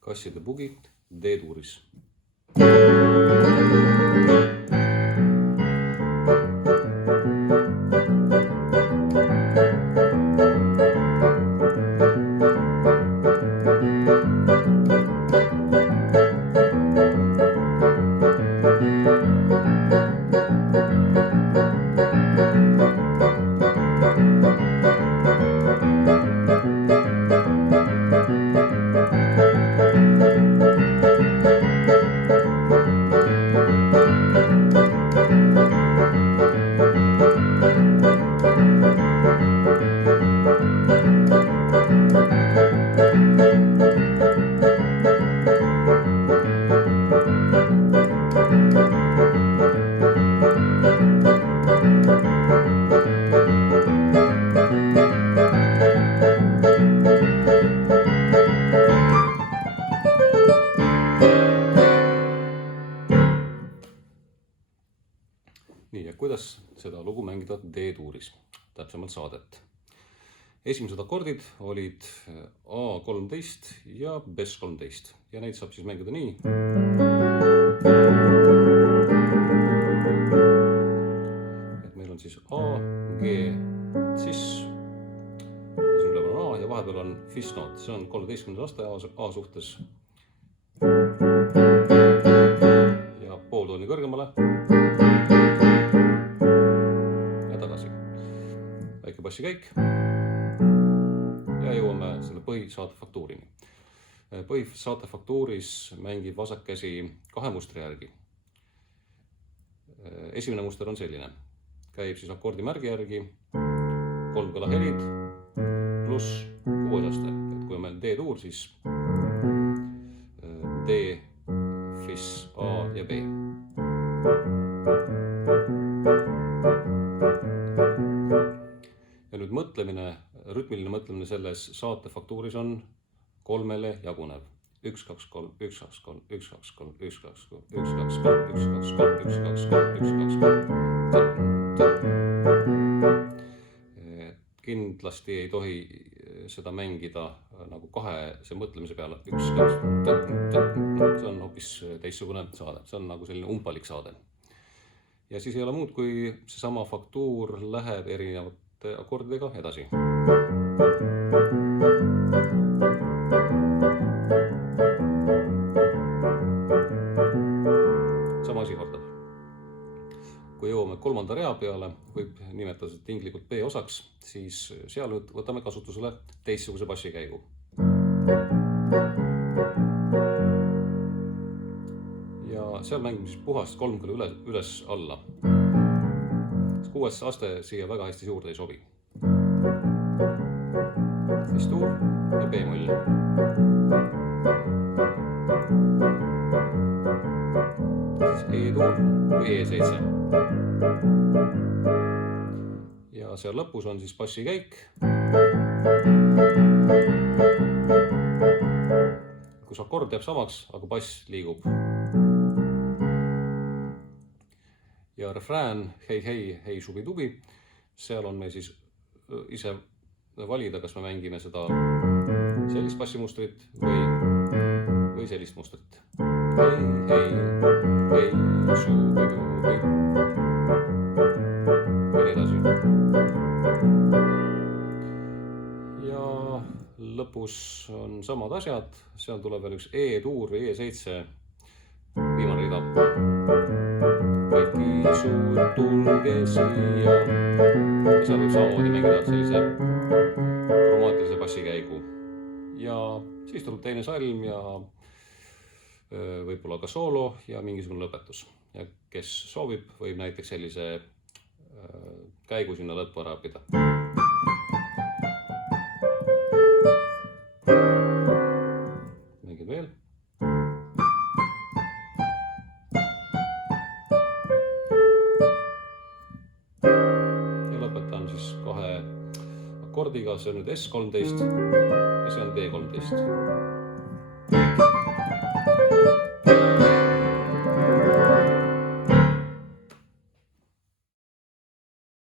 Kasside bugi D-tuuris. Nii, ja kuidas seda lugu mängida D-tuuris, täpsemalt saadet. Esimesed akordid olid A13 ja Bes13 ja neid saab siis mängida nii. Et meil on siis A, G, Cis, siin üleval on A ja vahepeal on Fis noot, see on 13. aste A suhtes. Ja pooltooni kõrgemale. Väike bassikäik ja jõuame selle põhisaate faktuurini. Põhisaate faktuuris mängib vasak käsi kahe mustri järgi. Esimene muster on selline. Käib siis akordimärgi järgi 3 kõlahelid pluss 6 aste. Et kui on meil D-tuur, siis D, Fis, A ja B. Ja nüüd rütmiline mõtlemine selles saate faktuuris on 3-le jagunev. 1, 2, 3, 1, 2, 3, 1, 2, 3, 1, 2, 3, 1, 2, 3, 1, 2, 3, 1, 2, 3, 1, 2, 3. Kindlasti ei tohi seda mängida nagu kahese mõtlemise peale. 1, 2, see on hoopis teistsugune saade. See on nagu selline umpalik saade. Ja siis ei ole muud, kui seesama faktuur läheb erinevalt akordidega edasi. Sama asi kordab. Kui jõuame 3. rea peale, võib nimetada tinglikult B osaks, siis seal võtame kasutusele teistsuguse bassikäigu. Ja seal mängime siis puhast 3 kõla üles-alla. 6. aste siia väga hästi juurde ei sobi. Fis-tuur ja B-moll. Siis E-tuur või E7. Ja seal lõpus on siis bassikäik, kus akord jääb samaks, aga bass liigub. Ja refrään, hei, hei, hei, subi, tubi. Seal on meil siis ise valida, kas me mängime seda sellist bassimustrit või sellist mustrit. Hei, hei, hei, subi, tubi. Ja nii edasi. Ja lõpus on samad asjad. Seal tuleb veel üks E-tuur või E7. Viimane rida. Kõiki suud tulge siia. Ja seal võib samamoodi mängida sellise kromaatilise bassikäigu. Ja siis tuleb teine salm ja võib-olla ka soolo ja mingisugune lõpetus. Ja kes soovib, võib näiteks sellise käigu sinna lõppu ära õppida. Mängin veel. Ja lõpetan siis kahe akordiga, see on nüüd S13 ja see on D13.